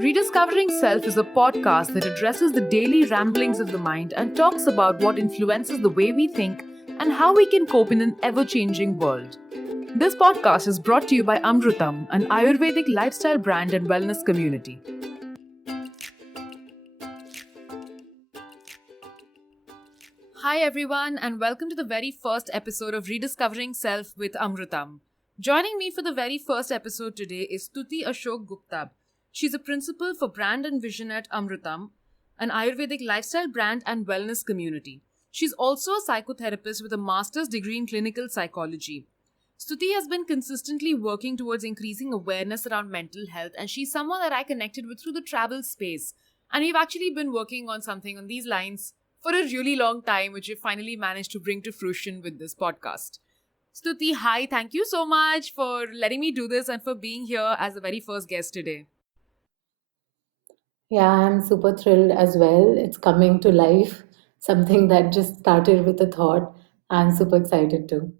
Rediscovering Self is a podcast that addresses the daily ramblings of the mind and talks about what influences the way we think and how we can cope in an ever-changing world. This podcast is brought to you by Amrutam, an Ayurvedic lifestyle brand and wellness community. Hi everyone, and welcome to the very first episode of Rediscovering Self with Amrutam. Joining me for the very first episode today is Stuti Ashok Gupta. She's a principal for brand and vision at Amrutam, an Ayurvedic lifestyle brand and wellness community. She's also a psychotherapist with a master's degree in clinical psychology. Stuti has been consistently working towards increasing awareness around mental health, and she's someone that I connected with through the travel space. And we've actually been working on something on these lines for a really long time, which we finally managed to bring to fruition with this podcast. Stuti, hi, thank you so much for letting me do this and for being here as the very first guest today. Yeah, I'm super thrilled as well. It's coming to life, something that just started with a thought. I'm super excited too.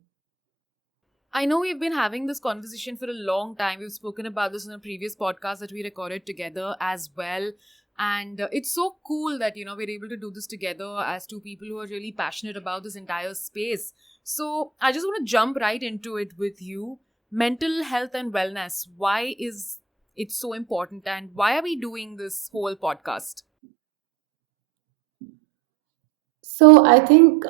I know we've been having this conversation for a long time. We've spoken about this in a previous podcast that we recorded together as well. And it's so cool that, we're able to do this together as two people who are really passionate about this entire space. So I just want to jump right into it with you. Mental health and wellness. Why is it so important, and why are we doing this whole podcast? So I think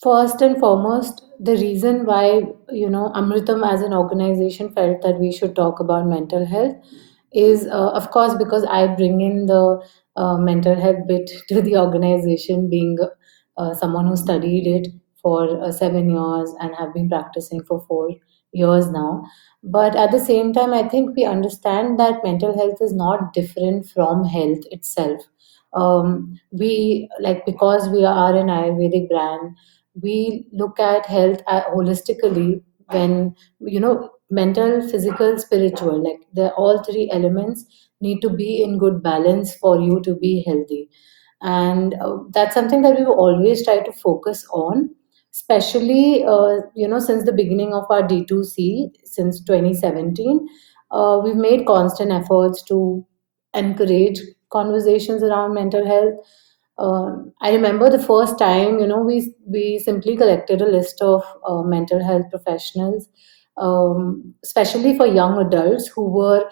first and foremost, the reason why Amritam as an organization felt that we should talk about mental health is, of course, because I bring in the mental health bit to the organization, being someone who studied it for 7 years and have been practicing for 4 years now. But at the same time, I think we understand that mental health is not different from health itself. We like, because we are an Ayurvedic brand, we look at health holistically. When mental, physical, spiritual, like the all three elements need to be in good balance for you to be healthy. And that's something that we've always tried to focus on, especially since the beginning of our D2C since 2017. We've made constant efforts to encourage conversations around mental health. I remember the first time, we simply collected a list of mental health professionals, especially for young adults who were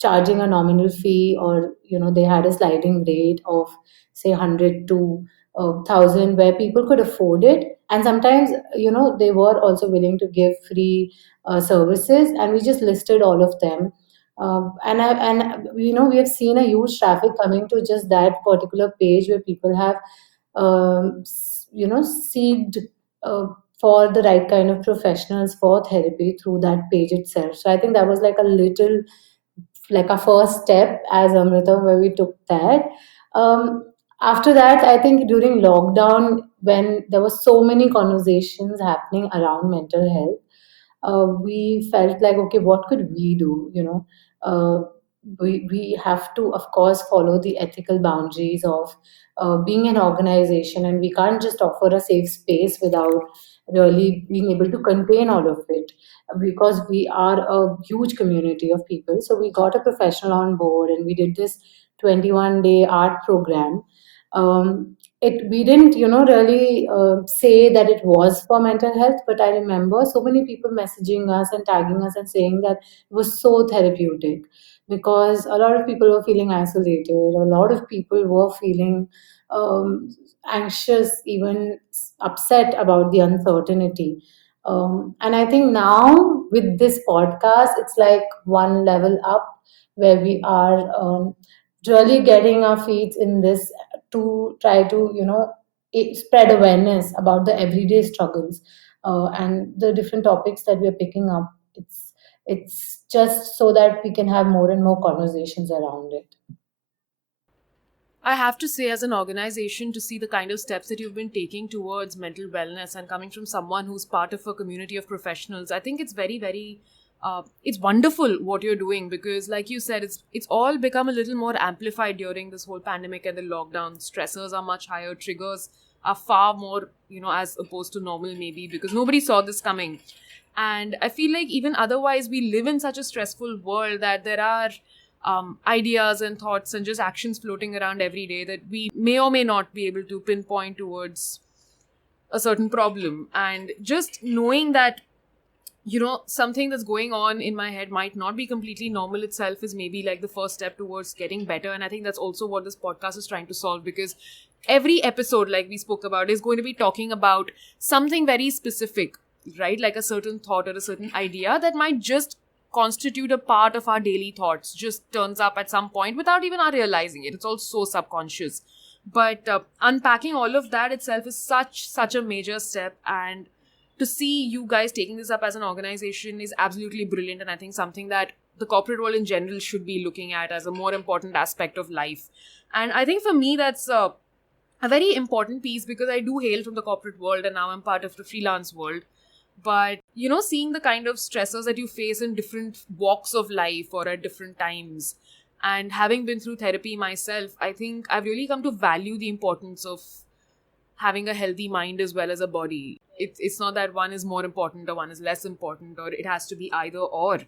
charging a nominal fee, or they had a sliding rate of say 100 to 1,000, where people could afford it, and sometimes they were also willing to give free services, and we just listed all of them. We have seen a huge traffic coming to just that particular page, where people have seeked uh, for the right kind of professionals for therapy through that page itself. So I think that was like a little, like a first step as Amrita, where we took that. Um, After that, I think during lockdown, when there were so many conversations happening around mental health, we felt like, okay, what could we do? We have to, of course, follow the ethical boundaries of being an organization, and we can't just offer a safe space without really being able to contain all of it, because we are a huge community of people. So we got a professional on board, and we did this 21-day art program. It We didn't really say that it was for mental health, but I remember so many people messaging us and tagging us and saying that it was so therapeutic, because a lot of people were feeling isolated, a lot of people were feeling um, anxious, even upset about the uncertainty. And I think now with this podcast, it's like one level up, where we are really getting our feet in this to try to spread awareness about the everyday struggles and the different topics that we're picking up. It's just so that we can have more and more conversations around it. I have to say, as an organization, to see the kind of steps that you've been taking towards mental wellness and coming from someone who's part of a community of professionals, I think it's very, very, it's wonderful what you're doing, because, like you said, it's all become a little more amplified during this whole pandemic and the lockdown. Stressors are much higher, triggers are far more, as opposed to normal, maybe because nobody saw this coming. And I feel like even otherwise, we live in such a stressful world that there are ideas and thoughts and just actions floating around every day that we may or may not be able to pinpoint towards a certain problem. And just knowing that, something that's going on in my head might not be completely normal itself is maybe like the first step towards getting better. And I think that's also what this podcast is trying to solve, because every episode, like we spoke about, is going to be talking about something very specific, right? Like a certain thought or a certain idea that might just constitute a part of our daily thoughts, just turns up at some point without even our realizing it. It's all so subconscious. But unpacking all of that itself is such a major step. And to see you guys taking this up as an organization is absolutely brilliant. And I think something that the corporate world in general should be looking at as a more important aspect of life. And I think for me, that's a very important piece, because I do hail from the corporate world and now I'm part of the freelance world. But, seeing the kind of stressors that you face in different walks of life or at different times, and having been through therapy myself, I think I've really come to value the importance of having a healthy mind as well as a body. It's not that one is more important or one is less important, or it has to be either or.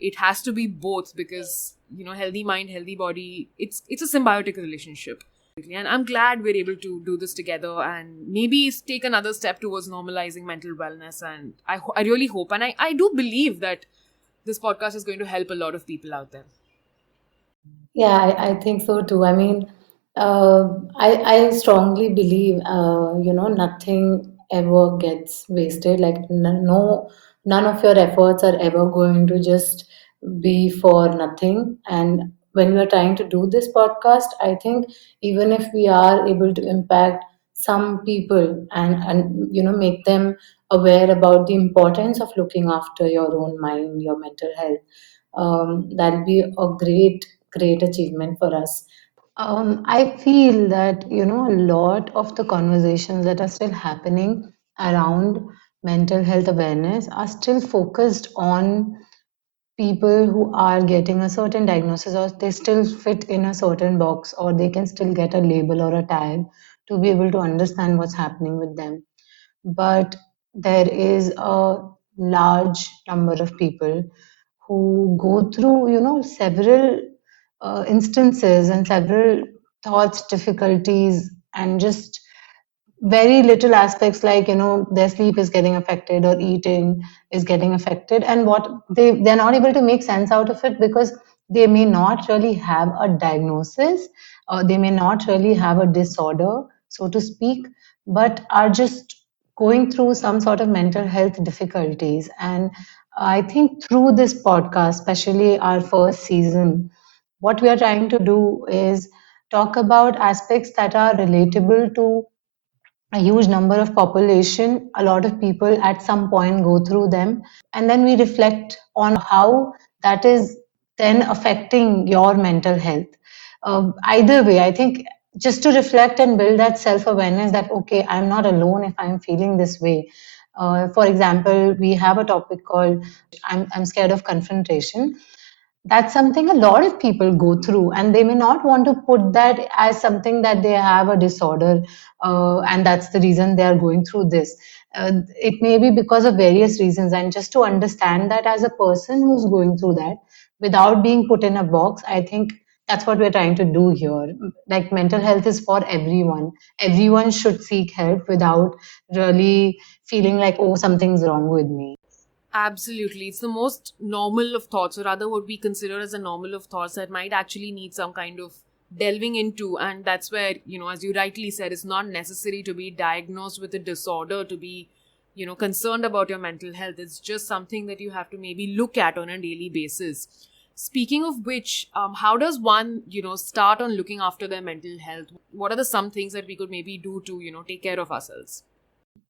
It has to be both, because, healthy mind, healthy body, it's a symbiotic relationship. And I'm glad we're able to do this together and maybe take another step towards normalizing mental wellness. And I really hope, and I do believe that this podcast is going to help a lot of people out there. Yeah, I think so too. I mean, I strongly believe, nothing ever gets wasted. Like, no, none of your efforts are ever going to just be for nothing. And when we're trying to do this podcast, I think even if we are able to impact some people and make them aware about the importance of looking after your own mind, your mental health, that'll be a great achievement for us. I feel that, a lot of the conversations that are still happening around mental health awareness are still focused on people who are getting a certain diagnosis, or they still fit in a certain box, or they can still get a label or a tag to be able to understand what's happening with them. But there is a large number of people who go through, several instances and several thoughts, difficulties, and just very little aspects, like, their sleep is getting affected or eating is getting affected, and what they're not able to make sense out of it, because they may not really have a diagnosis, or they may not really have a disorder, so to speak, but are just going through some sort of mental health difficulties. And I think through this podcast, especially our first season, what we are trying to do is talk about aspects that are relatable to a huge number of population. A lot of people at some point go through them, and then we reflect on how that is then affecting your mental health. Either way, I think just to reflect and build that self-awareness that, okay, I'm not alone if I'm feeling this way. For example, we have a topic called I'm scared of confrontation. That's something a lot of people go through, and they may not want to put that as something that they have a disorder, and that's the reason they are going through this. It may be because of various reasons, and just to understand that as a person who's going through that without being put in a box, I think that's what we're trying to do here. Like, mental health is for everyone. Everyone should seek help without really feeling like, oh, something's wrong with me. Absolutely. It's the most normal of thoughts, or rather what we consider as a normal of thoughts that might actually need some kind of delving into. And that's where, as you rightly said, it's not necessary to be diagnosed with a disorder to be, concerned about your mental health. It's just something that you have to maybe look at on a daily basis. Speaking of which, how does one, start on looking after their mental health? What are some things that we could maybe do to, take care of ourselves?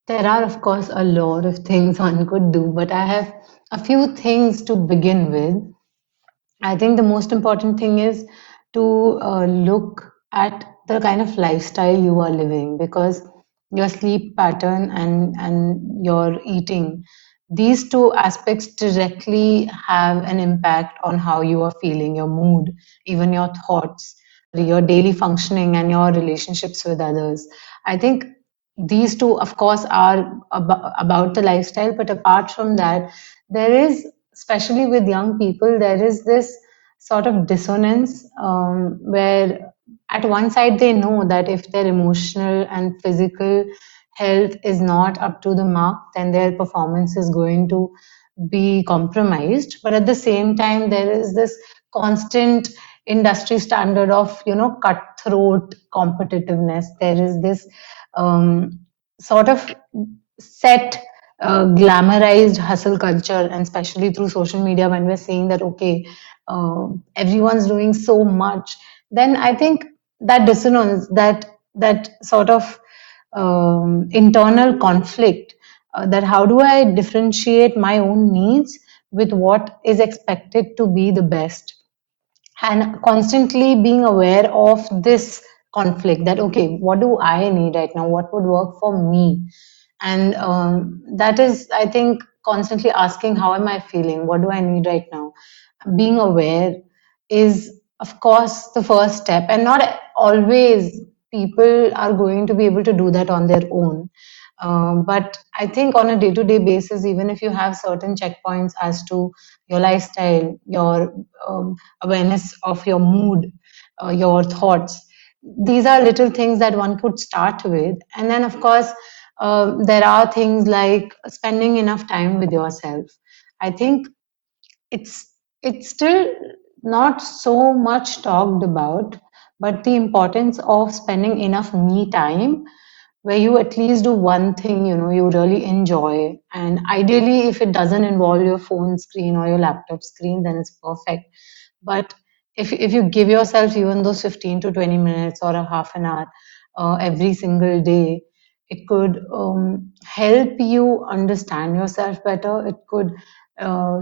There are, of course, a lot of things one could do, but I have a few things to begin with. I think the most important thing is to look at the kind of lifestyle you are living, because your sleep pattern and your eating, these two aspects directly have an impact on how you are feeling, your mood, even your thoughts, your daily functioning, and your relationships with others. I think these two, of course, are about the lifestyle, but apart from that, there is, especially with young people, there is this sort of dissonance, where at one side they know that if their emotional and physical health is not up to the mark, then their performance is going to be compromised. But at the same time, there is this constant industry standard of, cutthroat competitiveness. There is this sort of set glamorized hustle culture, and especially through social media, when we're seeing that, okay, everyone's doing so much, then I think that dissonance, that sort of internal conflict, that how do I differentiate my own needs with what is expected to be the best, and constantly being aware of this conflict, that okay, what do I need right now, what would work for me. And that is, I think, constantly asking, how am I feeling, what do I need right now. Being aware is, of course, the first step, and not always people are going to be able to do that on their own. But I think on a day-to-day basis, even if you have certain checkpoints as to your lifestyle, your awareness of your mood, your thoughts, these are little things that one could start with. And then, of course, there are things like spending enough time with yourself. I think it's it's still not so much talked about, but the importance of spending enough me time where you at least do one thing, you really enjoy. And ideally, if it doesn't involve your phone screen or your laptop screen, then it's perfect. But if you give yourself even those 15 to 20 minutes or a half an hour every single day, it could help you understand yourself better. It could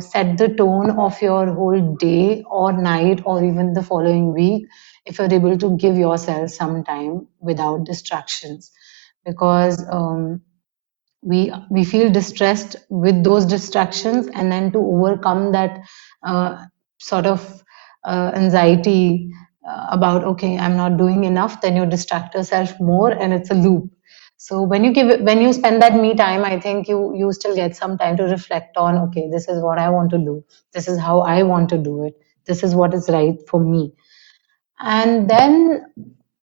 set the tone of your whole day or night or even the following week, if you're able to give yourself some time without distractions. Because we feel distressed with those distractions, and then to overcome that uh, sort of anxiety about, okay, I'm not doing enough, then you distract yourself more, and it's a loop. So when you spend that me time, I think you still get some time to reflect on, okay, this is what I want to do, this is how I want to do it, this is what is right for me. And then,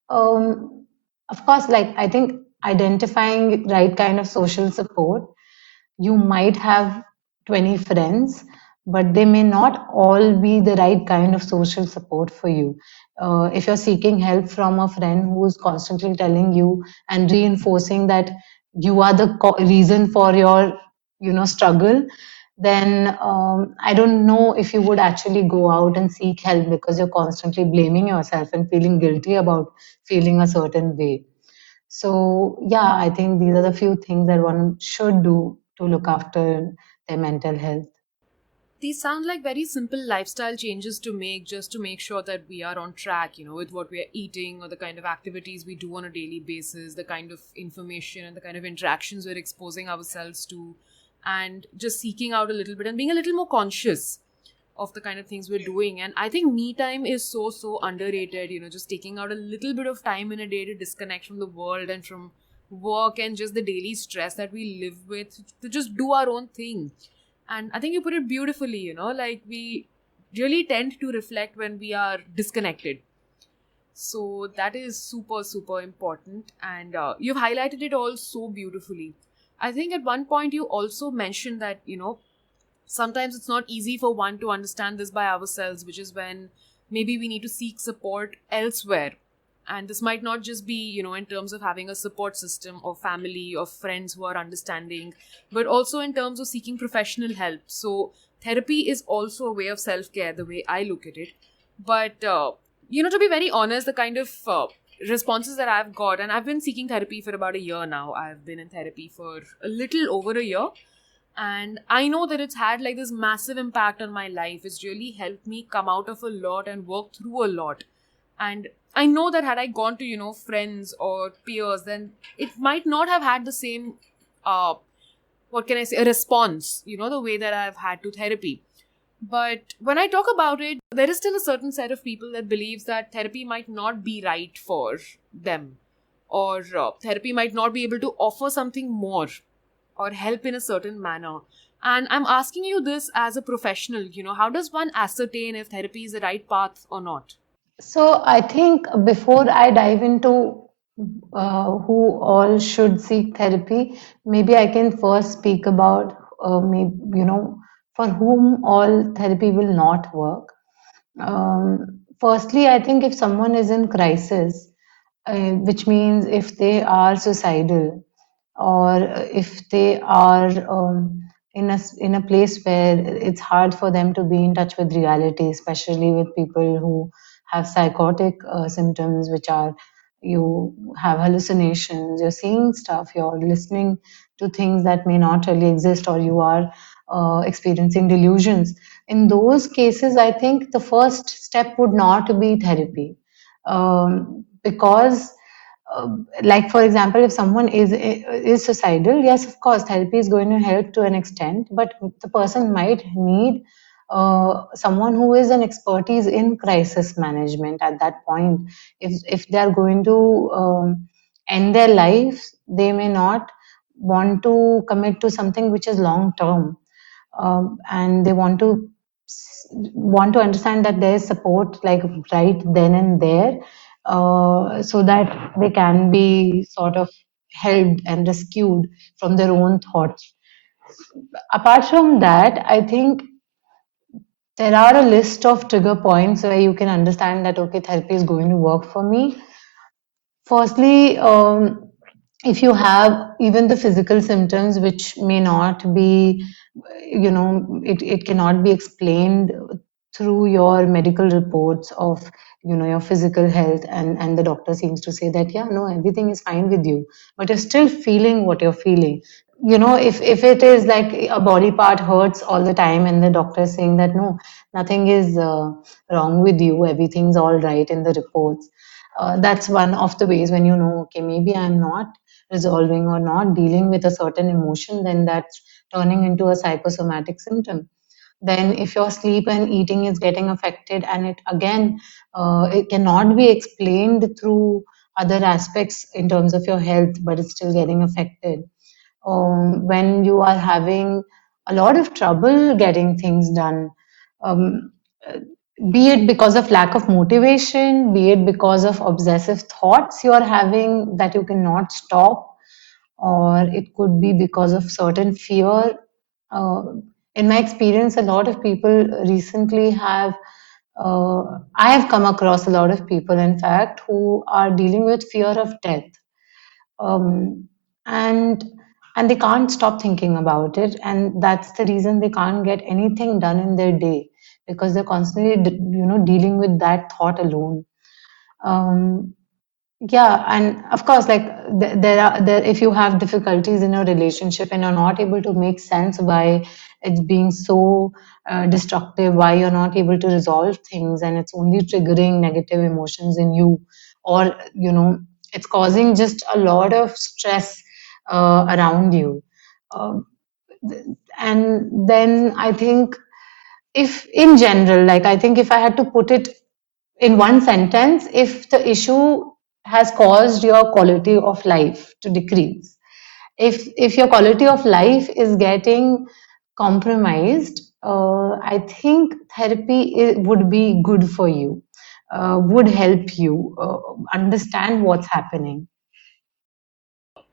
of course, like, I think identifying right kind of social support. You might have 20 friends, but they may not all be the right kind of social support for you. If you're seeking help from a friend who's constantly telling you and reinforcing that you are the reason for your, struggle, then I don't know if you would actually go out and seek help, because you're constantly blaming yourself and feeling guilty about feeling a certain way. So, yeah, I think these are the few things that one should do to look after their mental health. These sound like very simple lifestyle changes to make, just to make sure that we are on track, with what we are eating or the kind of activities we do on a daily basis, the kind of information and the kind of interactions we're exposing ourselves to, and just seeking out a little bit and being a little more conscious of the kind of things we're doing. And I think me time is so underrated, just taking out a little bit of time in a day to disconnect from the world and from work and just the daily stress that we live with, to just do our own thing. And I think you put it beautifully, like we really tend to reflect when we are disconnected. So that is super important. And you've highlighted it all so beautifully. I think at one point you also mentioned that, sometimes it's not easy for one to understand this by ourselves, which is when maybe we need to seek support elsewhere. And this might not just be, in terms of having a support system or family or friends who are understanding, but also in terms of seeking professional help. So therapy is also a way of self-care, the way I look at it. But, to be very honest, the kind of responses that I've got, and I've been seeking therapy for about a year now. I've been in therapy for a little over a year. And I know that it's had like this massive impact on my life. It's really helped me come out of a lot and work through a lot. And I know that had I gone to, friends or peers, then it might not have had the same, what can I say, a response, the way that I've had to therapy. But when I talk about it, there is still a certain set of people that believes that therapy might not be right for them, or therapy might not be able to offer something more. or help in a certain manner. And I'm asking you this as a professional, how does one ascertain if therapy is the right path or not? So I think before I dive into who all should seek therapy, maybe I can first speak about maybe, for whom all therapy will not work. Firstly, I think if someone is in crisis, which means if they are suicidal, or if they are in a place where it's hard for them to be in touch with reality, especially with people who have psychotic symptoms, which are you have hallucinations, you're seeing stuff, you're listening to things that may not really exist, or you are experiencing delusions. In those cases, I think the first step would not be therapy, because like for example, if someone is suicidal, yes, of course therapy is going to help to an extent, but the person might need someone who is an expertise in crisis management at that point. If they are going to end their lives, they may not want to commit to something which is long term, and they want to understand that there is support like right then and there, so that they can be sort of helped and rescued from their own thoughts. Apart from that, I think there are a list of trigger points where you can understand that okay, therapy is going to work for me. Firstly, if you have even the physical symptoms which may not be, it cannot be explained through your medical reports of, your physical health, and the doctor seems to say that, yeah, no, everything is fine with you, but you're still feeling what you're feeling. If it is like a body part hurts all the time and the doctor is saying that no, nothing is wrong with you, everything's all right in the reports, that's one of the ways when okay, maybe I'm not resolving or not dealing with a certain emotion, then that's turning into a psychosomatic symptom. Then if your sleep and eating is getting affected, and it again, it cannot be explained through other aspects in terms of your health, but it's still getting affected. When you are having a lot of trouble getting things done, um, uh, be it because of lack of motivation, be it because of obsessive thoughts you are having that you cannot stop, or it could be because of certain fear. Uh, in my experience, a lot of people recently have, I have come across a lot of people, in fact, who are dealing with fear of death, um, and and they can't stop thinking about it, and that's the reason they can't get anything done in their day, because they're constantly dealing with that thought alone. um, yeah, and of course, like there, if you have difficulties in a relationship and you're not able to make sense why it's being so destructive, why you're not able to resolve things, and it's only triggering negative emotions in you, or it's causing just a lot of stress around you. Um, and then I think, if in general, like I think if I had to put it in one sentence, if the issue has caused your quality of life to decrease, if your quality of life is getting compromised, I think therapy would be good for you, would help you understand what's happening.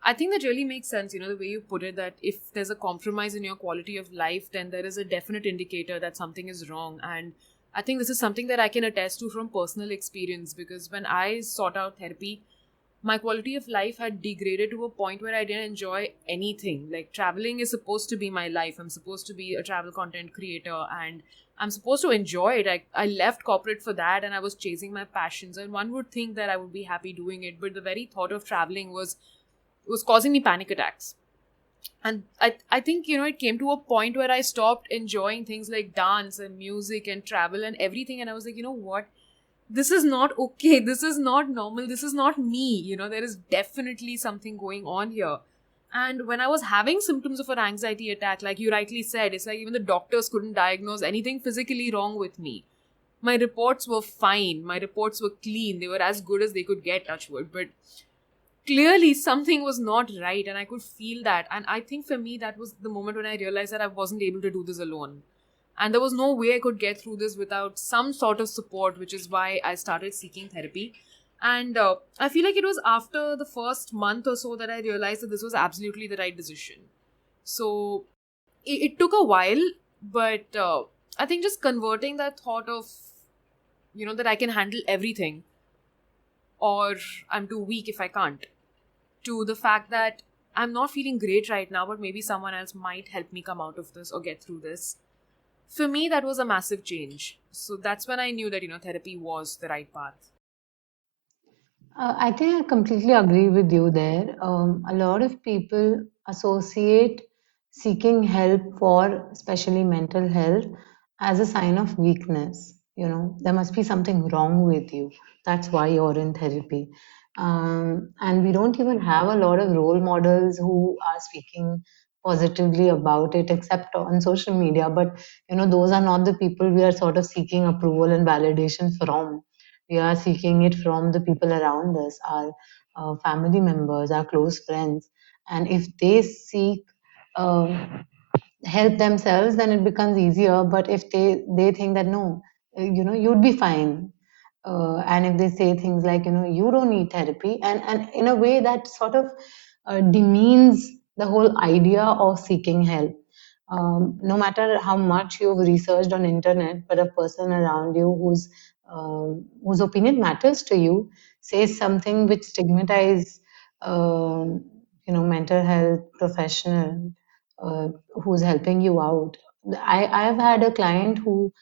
I think that really makes sense, the way you put it, that if there's a compromise in your quality of life, then there is a definite indicator that something is wrong. And I think this is something that I can attest to from personal experience, because when I sought out therapy, my quality of life had degraded to a point where I didn't enjoy anything. Like, traveling is supposed to be my life. I'm supposed to be a travel content creator and I'm supposed to enjoy it. I left corporate for that and I was chasing my passions. And one would think that I would be happy doing it, but the very thought of traveling was causing me panic attacks. And I think, it came to a point where I stopped enjoying things like dance and music and travel and everything. And I was like, what? This is not okay. This is not normal. This is not me. There is definitely something going on here. And when I was having symptoms of an anxiety attack, like you rightly said, it's like even the doctors couldn't diagnose anything physically wrong with me. My reports were fine. My reports were clean. They were as good as they could get, touch wood. But clearly something was not right, and I could feel that. And I think for me, that was the moment when I realized that I wasn't able to do this alone. And there was no way I could get through this without some sort of support, which is why I started seeking therapy. And I feel like it was after the first month or so that I realized that this was absolutely the right decision. So it took a while, but I think just converting that thought of, that I can handle everything, or I'm too weak if I can't, to the fact that I'm not feeling great right now, but maybe someone else might help me come out of this or get through this. For me, that was a massive change. So that's when I knew that, therapy was the right path. I think I completely agree with you there. A lot of people associate seeking help for, especially mental health, as a sign of weakness. There must be something wrong with you. That's why you're in therapy. And we don't even have a lot of role models who are speaking positively about it, except on social media. But, those are not the people we are sort of seeking approval and validation from. We are seeking it from the people around us, our family members, our close friends. And if they seek help themselves, then it becomes easier. But if they think that no, you'd be fine, and if they say things like, you don't need therapy, and in a way that sort of demeans the whole idea of seeking help. No matter how much you've researched on internet, but a person around you whose opinion matters to you says something which stigmatizes mental health professional uh, who's helping you out. I have had a client who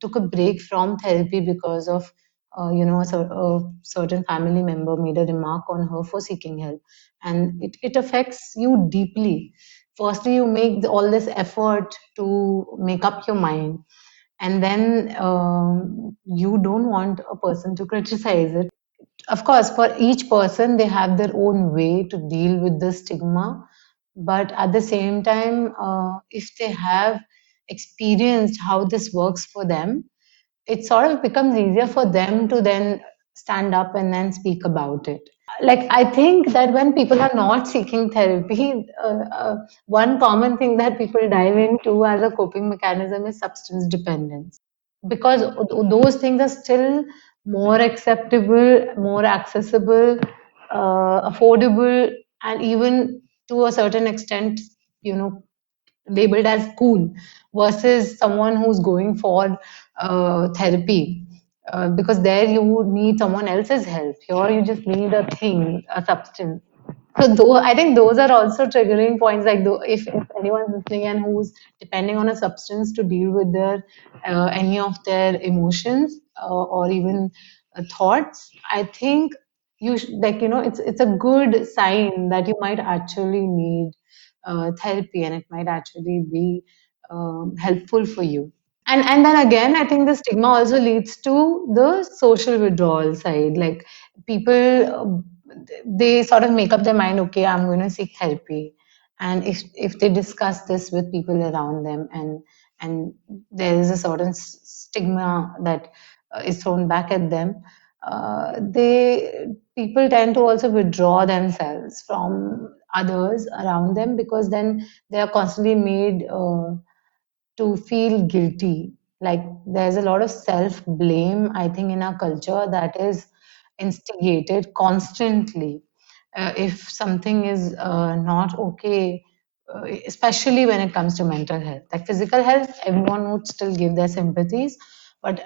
took a break from therapy because of a certain family member made a remark on her for seeking help, and it affects you deeply. Firstly, you make all this effort to make up your mind, and then you don't want a person to criticize it. Of course, for each person, they have their own way to deal with the stigma. But at the same time, if they have experienced how this works for them, it sort of becomes easier for them to then stand up and then speak about it. Like, I think that when people are not seeking therapy, one common thing that people dive into as a coping mechanism is substance dependence, because those things are still more acceptable, more accessible, affordable, and even to a certain extent, you know, labeled as cool, versus someone who's going for therapy, because there you need someone else's help. Here you just need a thing, a substance. So though I think those are also triggering points. Like though, if anyone's listening and who's depending on a substance to deal with their any of their emotions or even thoughts, I think like it's a good sign that you might actually need therapy, and it might actually be helpful for you. And then again, I think the stigma also leads to the social withdrawal side. Like people, they sort of make up their mind, okay, I'm going to seek therapy. And if they discuss this with people around them, and there is a certain stigma that is thrown back at them, they people tend to also withdraw themselves from others around them, because then they are constantly made to feel guilty. Like there's a lot of self blame, I think, in our culture that is instigated constantly. If something is not okay, especially when it comes to mental health, like physical health, everyone would still give their sympathies. But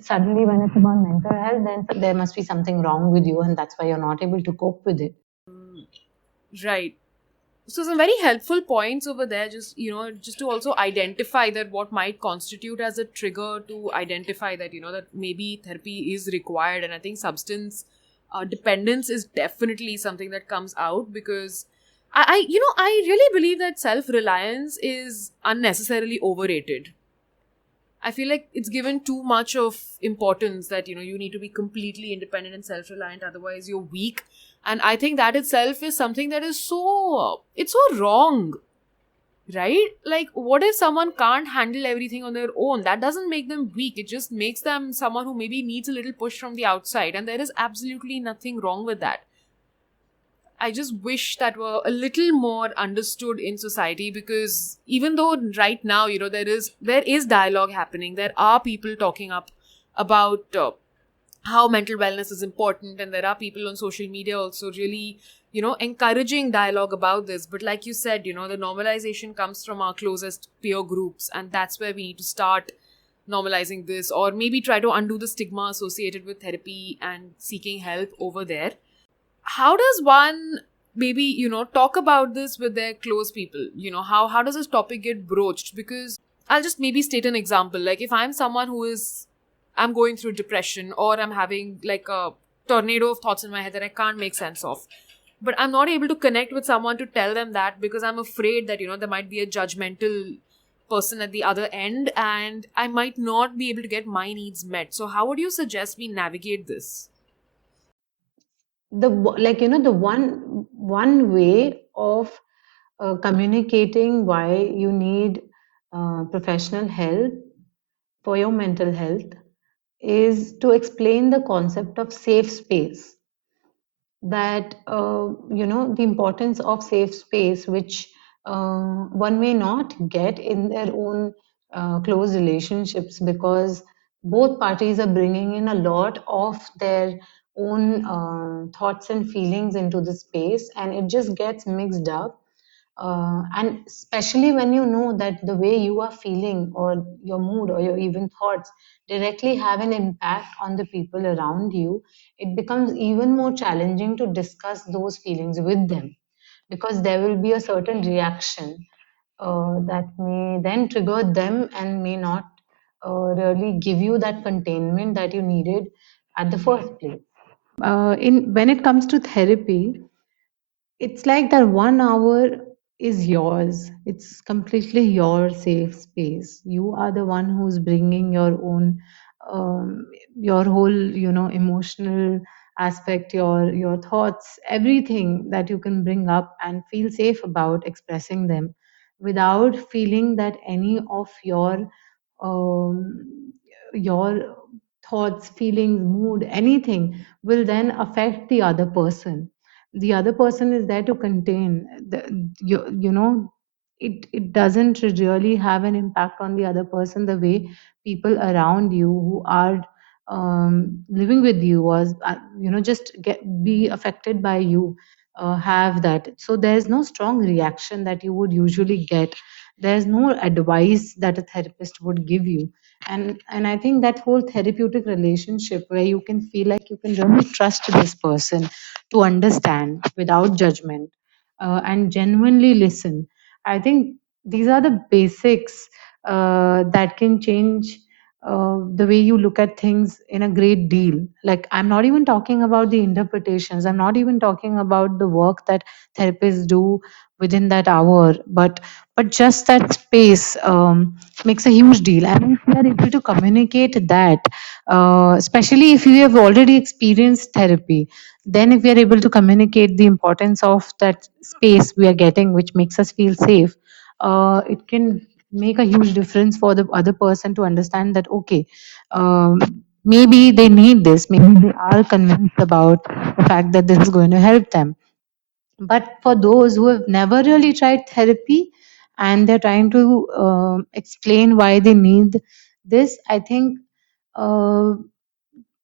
suddenly, when it's about mental health, then there must be something wrong with you, and that's why you're not able to cope with it. Right. So some very helpful points over there, just to also identify that what might constitute as a trigger to identify that, that maybe therapy is required. And I think substance dependence is definitely something that comes out, because I really believe that self-reliance is unnecessarily overrated. I feel like it's given too much of importance that, you need to be completely independent and self-reliant, otherwise you're weak. And I think that itself is something that is it's so wrong, right? Like, what if someone can't handle everything on their own? That doesn't make them weak. It just makes them someone who maybe needs a little push from the outside. And there is absolutely nothing wrong with that. I just wish that were a little more understood in society, because even though right now, there is dialogue happening, there are people talking up about how mental wellness is important, and there are people on social media also really encouraging dialogue about this. But like you said, the normalization comes from our closest peer groups, and that's where we need to start normalizing this, or maybe try to undo the stigma associated with therapy and seeking help over there. How does one maybe talk about this with their close people? How does this topic get broached? Because I'll just maybe state an example. Like, if I'm someone I'm going through depression, or I'm having like a tornado of thoughts in my head that I can't make sense of, but I'm not able to connect with someone to tell them that, because I'm afraid that there might be a judgmental person at the other end, and I might not be able to get my needs met. So how would you suggest we navigate this? The one way of communicating why you need professional help for your mental health is to explain the concept of safe space, that the importance of safe space, which one may not get in their own close relationships, because both parties are bringing in a lot of their own thoughts and feelings into the space, and it just gets mixed up. And especially when you know that the way you are feeling, or your mood, or your even thoughts directly have an impact on the people around you, it becomes even more challenging to discuss those feelings with them, because there will be a certain reaction that may then trigger them and may not really give you that containment that you needed at the first place. In When it comes to therapy, it's like that 1 hour is yours. It's completely your safe space. You are the one who's bringing your own, your whole, emotional aspect, your thoughts, everything that you can bring up and feel safe about expressing them, without feeling that any of your thoughts, feelings, mood, anything will then affect the other person. The other person is there to contain it doesn't really have an impact on the other person the way people around you who are living with you, or just be affected by you, have that. So there's no strong reaction that you would usually get. There's no advice that a therapist would give you. And I think that whole therapeutic relationship, where you can feel like you can really trust this person to understand without judgment, and genuinely listen. I think these are the basics that can change the way you look at things in a great deal. Like, I'm not even talking about the interpretations, I'm not even talking about the work that therapists do within that hour, but just that space makes a huge deal. And if we are able to communicate that, especially if you have already experienced therapy, then if we are able to communicate the importance of that space we are getting, which makes us feel safe, it can make a huge difference for the other person to understand that, okay, um, maybe they need this, maybe they are convinced about the fact that this is going to help them. But for those who have never really tried therapy, and they're trying to explain why they need this, I think uh,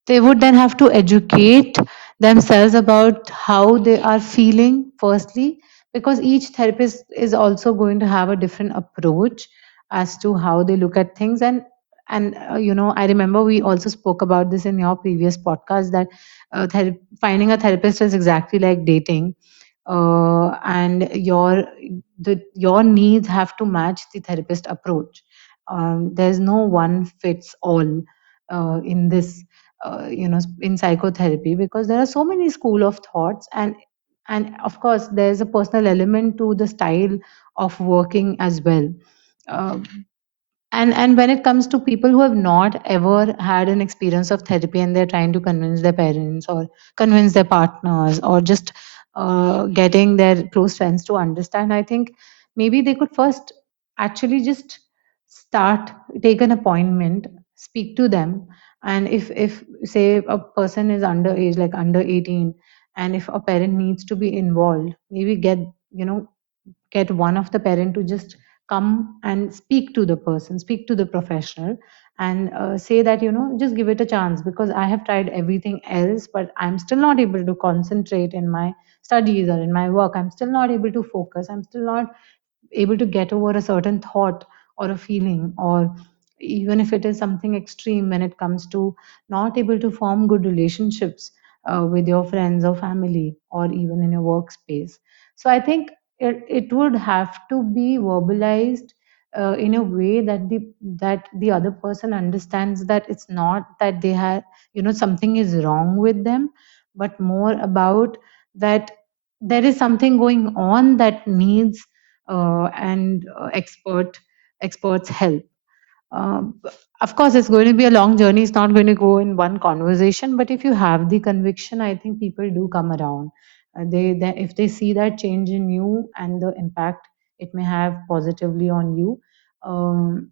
they would then have to educate themselves about how they are feeling, firstly, because each therapist is also going to have a different approach as to how they look at things. And I remember we also spoke about this in your previous podcast, that finding a therapist is exactly like dating. And your needs have to match the therapist approach. There's no one fits all in this, in psychotherapy, because there are so many school of thoughts, and of course there's a personal element to the style of working as well. uh, and when it comes to people who have not ever had an experience of therapy, and they're trying to convince their parents, or convince their partners, or just getting their close friends to understand, I think maybe they could first actually just start, take an appointment, speak to them. And if say a person is underage, like under 18, And if a parent needs to be involved, maybe you know get one of the parent to just come and speak to the person, speak to the professional, and say that, just give it a chance, because I have tried everything else, but I'm still not able to concentrate in my studies or in my work. I'm still not able to focus. I'm still not able to get over a certain thought or a feeling, or even if it is something extreme when it comes to not able to form good relationships with your friends or family, or even in your workspace. So I think it would have to be verbalized in a way that the other person understands that it's not that they have, something is wrong with them, but more about that there is something going on that needs and experts help. um, of course, it's going to be a long journey. It's not going to go in one conversation. But if you have the conviction, I think people do come around. They if they see that change in you and the impact it may have positively on you, um,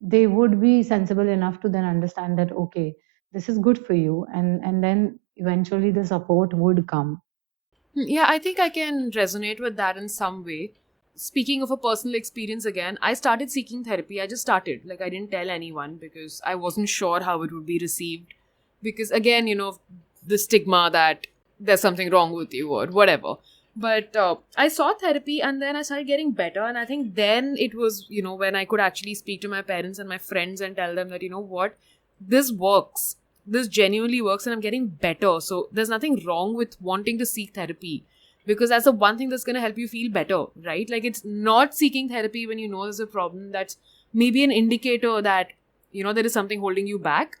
they would be sensible enough to then understand that, okay, this is good for you, and then eventually the support would come. Yeah, I think I can resonate with that in some way. Speaking of a personal experience again, I started seeking therapy. I just started. Like, I didn't tell anyone because I wasn't sure how it would be received. Because, again, the stigma that there's something wrong with you or whatever. But I saw therapy and then I started getting better. And I think then it was, when I could actually speak to my parents and my friends and tell them that, what, this works. This genuinely works and I'm getting better. So there's nothing wrong with wanting to seek therapy, because that's the one thing that's going to help you feel better, right? Like, it's not seeking therapy when you know there's a problem that's maybe an indicator that, there is something holding you back.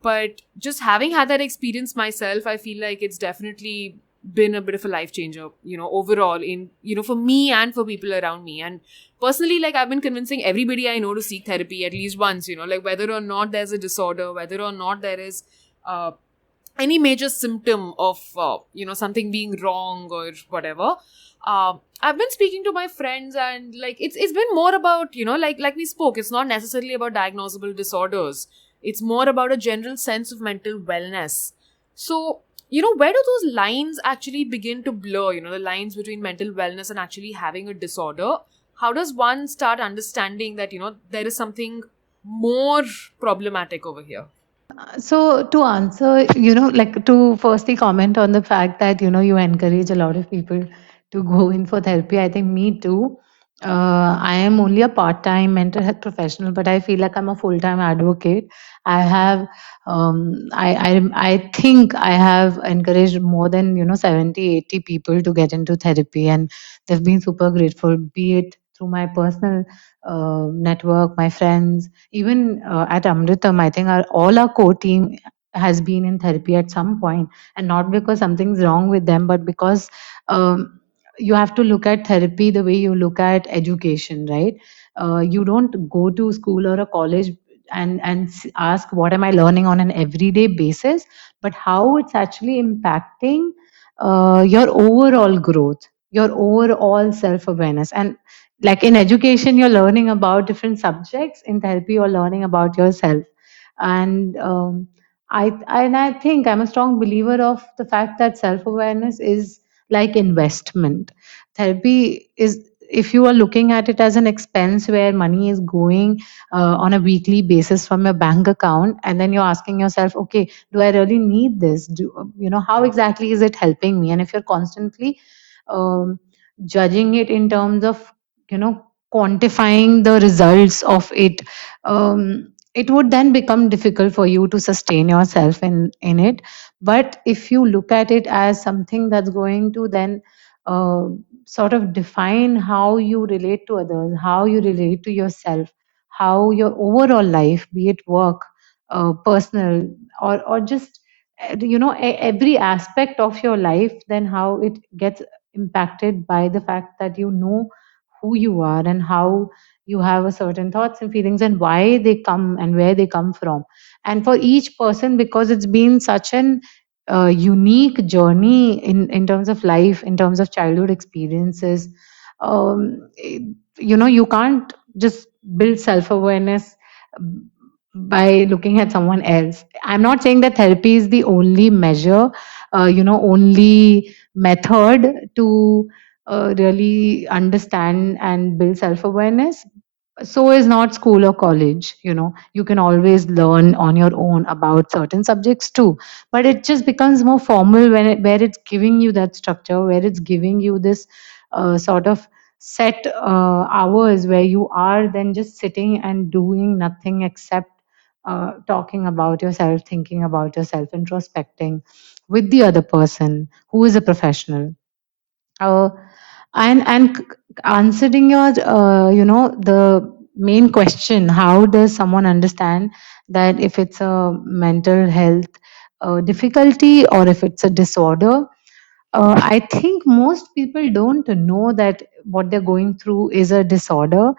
But just having had that experience myself, I feel like it's definitely been a bit of a life changer, overall in, for me and for people around me. And personally, like, I've been convincing everybody I know to seek therapy at least once, like, whether or not there's a disorder, whether or not there is uh, any major symptom of, something being wrong or whatever. I've been speaking to my friends, and like, it's been more about, like we spoke, it's not necessarily about diagnosable disorders. It's more about a general sense of mental wellness. So, where do those lines actually begin to blur, the lines between mental wellness and actually having a disorder? How does one start understanding that, there is something more problematic over here? So to answer, like to firstly comment on the fact that, you encourage a lot of people to go in for therapy. I think me too. I am only a part-time mental health professional, but I feel like I'm a full-time advocate. I have, I think I have encouraged more than, 70, 80 people to get into therapy, and they've been super grateful, be it through my personal network, my friends, even at Amrutam. I think all our core team has been in therapy at some point, and not because something's wrong with them, but because um, you have to look at therapy the way you look at education, right? You don't go to school or a college and ask what am I learning on an everyday basis, but how it's actually impacting your overall growth, your overall self awareness. And like in education, you're learning about different subjects. In therapy, you're learning about yourself. And I think I'm a strong believer of the fact that self awareness is like investment. Therapy is, if you are looking at it as an expense where money is going on a weekly basis from your bank account, and then you're asking yourself, okay, do I really need this? How exactly is it helping me? And if you're constantly um, judging it in terms of, quantifying the results of it, it would then become difficult for you to sustain yourself in it. But if you look at it as something that's going to then uh, sort of define how you relate to others, how you relate to yourself, how your overall life, be it work, personal, or just every aspect of your life, then how it gets impacted by the fact that you know who you are, and how you have a certain thoughts and feelings, and why they come and where they come from. And for each person, because it's been such an unique journey in terms of life, in terms of childhood experiences, you can't just build self-awareness by looking at someone else. I'm not saying that therapy is the only measure, only method to really understand and build self awareness. So is not school or college. You can always learn on your own about certain subjects too, but it just becomes more formal where it's giving you that structure, where it's giving you this sort of set hours where you are then just sitting and doing nothing except talking about yourself, thinking about yourself, introspecting with the other person who is a professional. uh, and answering your the main question, how does someone understand that if it's a mental health difficulty or if it's a disorder? I think most people don't know that what they're going through is a disorder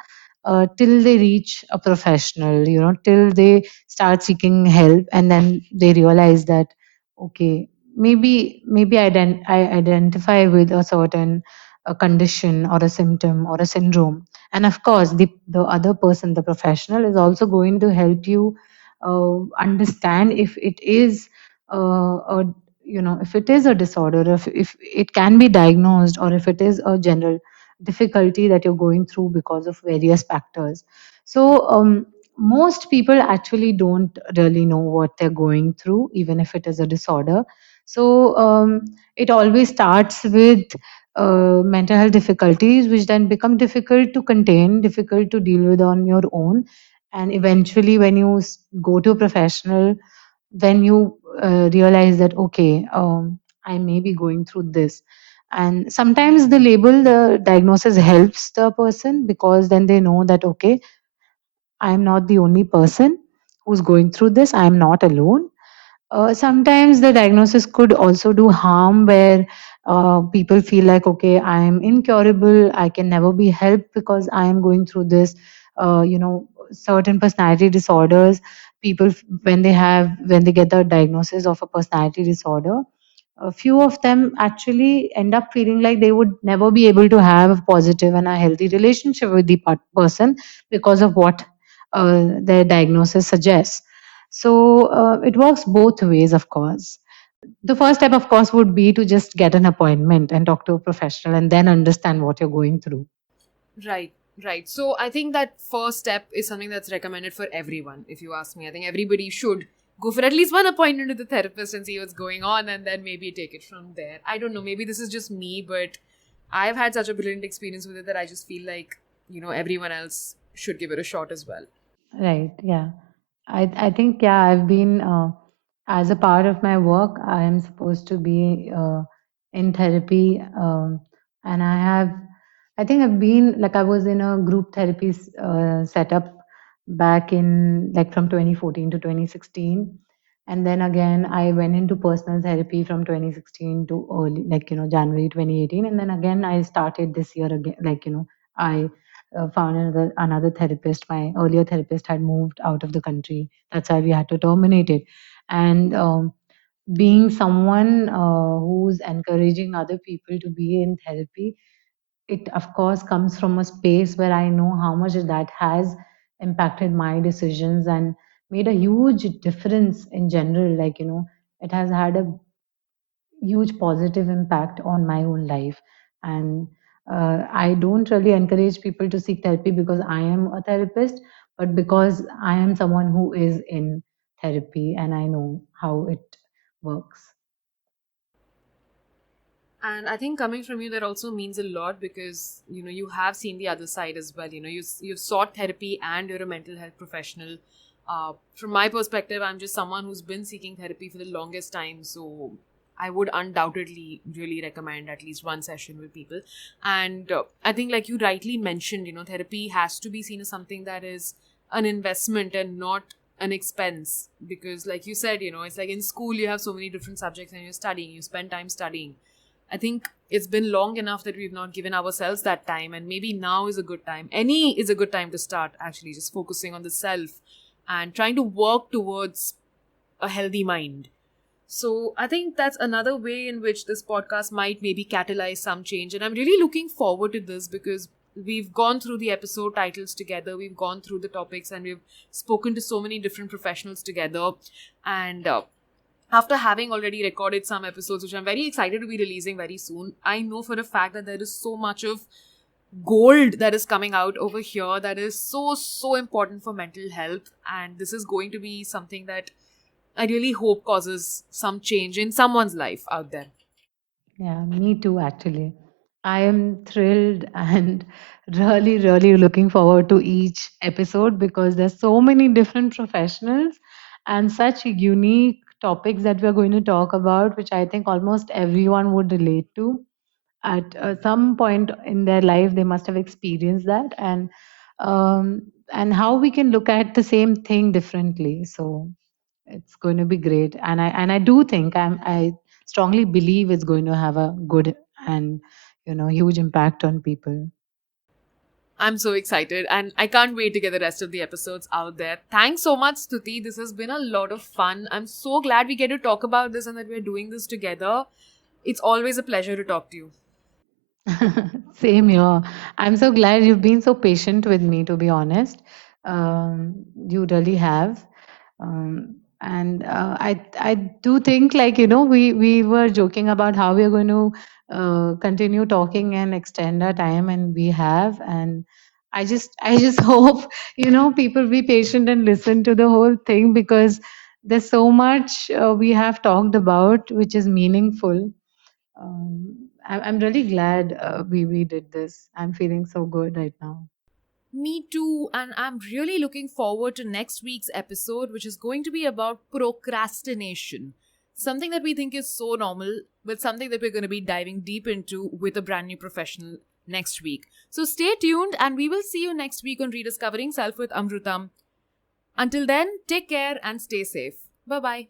till they reach a professional, till they start seeking help, and then they realize that, okay, maybe I identify with a certain condition or a symptom or a syndrome. And of course, the other person, the professional, is also going to help you understand if it is a if it is a disorder, if it can be diagnosed, or if it is a general difficulty that you're going through because of various factors. So most people actually don't really know what they're going through, even if it is a disorder. So it always starts with mental health difficulties, which then become difficult to contain, difficult to deal with on your own. And eventually, when you go to a professional, then you realize that, okay, I may be going through this. And sometimes the diagnosis helps the person, because then they know that, okay, I'm not the only person who's going through this, I'm not alone. Sometimes the diagnosis could also do harm, where people feel like, okay, I am incurable, I can never be helped because I am going through this. Certain personality disorders, people, when they get the diagnosis of a personality disorder, a few of them actually end up feeling like they would never be able to have a positive and a healthy relationship with the person, because of what their diagnosis suggests. So it works both ways, of course. The first step, of course, would be to just get an appointment and talk to a professional and then understand what you're going through. Right, right. So I think that first step is something that's recommended for everyone. If you ask me, I think everybody should go for at least one appointment with the therapist and see what's going on, and then maybe take it from there. I don't know, maybe this is just me, but I've had such a brilliant experience with it that I just feel like, everyone else should give it a shot as well. Right. Yeah. I think, yeah, I've been, as a part of my work, I am supposed to be in therapy. And I think I've been, like, I was in a group therapy setup back in, like, from 2014 to 2016. And then again, I went into personal therapy from 2016 to early, like, January 2018. And then again, I started this year again, like, I found another therapist. My earlier therapist had moved out of the country. That's why we had to terminate it. And being someone who's encouraging other people to be in therapy, it of course comes from a space where I know how much that has impacted my decisions and made a huge difference in general. Like, it has had a huge positive impact on my own life. And I don't really encourage people to seek therapy because I am a therapist, but because I am someone who is in therapy and I know how it works. And I think coming from you, that also means a lot because you have seen the other side as well. You've sought therapy and you're a mental health professional. From my perspective, I'm just someone who's been seeking therapy for the longest time, so I would undoubtedly really recommend at least one session with people. And I think, like you rightly mentioned, therapy has to be seen as something that is an investment and not an expense. Because, like you said, it's like in school you have so many different subjects and you're studying, you spend time studying. I think it's been long enough that we've not given ourselves that time, and maybe now is a good time. Any is a good time to start actually just focusing on the self and trying to work towards a healthy mind. So I think that's another way in which this podcast might maybe catalyze some change. And I'm really looking forward to this because we've gone through the episode titles together, we've gone through the topics, and we've spoken to so many different professionals together. And after having already recorded some episodes, which I'm very excited to be releasing very soon, I know for a fact that there is so much of gold that is coming out over here that is so important for mental health. And this is going to be something that I really hope causes some change in someone's life out there. Yeah, me too, actually. I am thrilled and really, really looking forward to each episode because there's so many different professionals and such unique topics that we're going to talk about, which I think almost everyone would relate to. At some point in their life, they must have experienced that, and how we can look at the same thing differently. So it's going to be great, and I do think I strongly believe it's going to have a good and huge impact on people. I'm so excited and I can't wait to get the rest of the episodes out there. Thanks so much, Stuti. This has been a lot of fun. I'm so glad we get to talk about this and that we're doing this together. It's always a pleasure to talk to you. Same here. I'm so glad you've been so patient with me, to be honest. You really have. And I do think, like, we were joking about how we're going to continue talking and extend our time, and we have. And I just hope, people be patient and listen to the whole thing, because there's so much we have talked about which is meaningful. I'm really glad we did this. I'm feeling so good right now. Me too, and I'm really looking forward to next week's episode, which is going to be about procrastination. Something that we think is so normal, but something that we're going to be diving deep into with a brand new professional next week. So stay tuned, and we will see you next week on Rediscovering Self with Amrutam. Until then, take care and stay safe. Bye bye.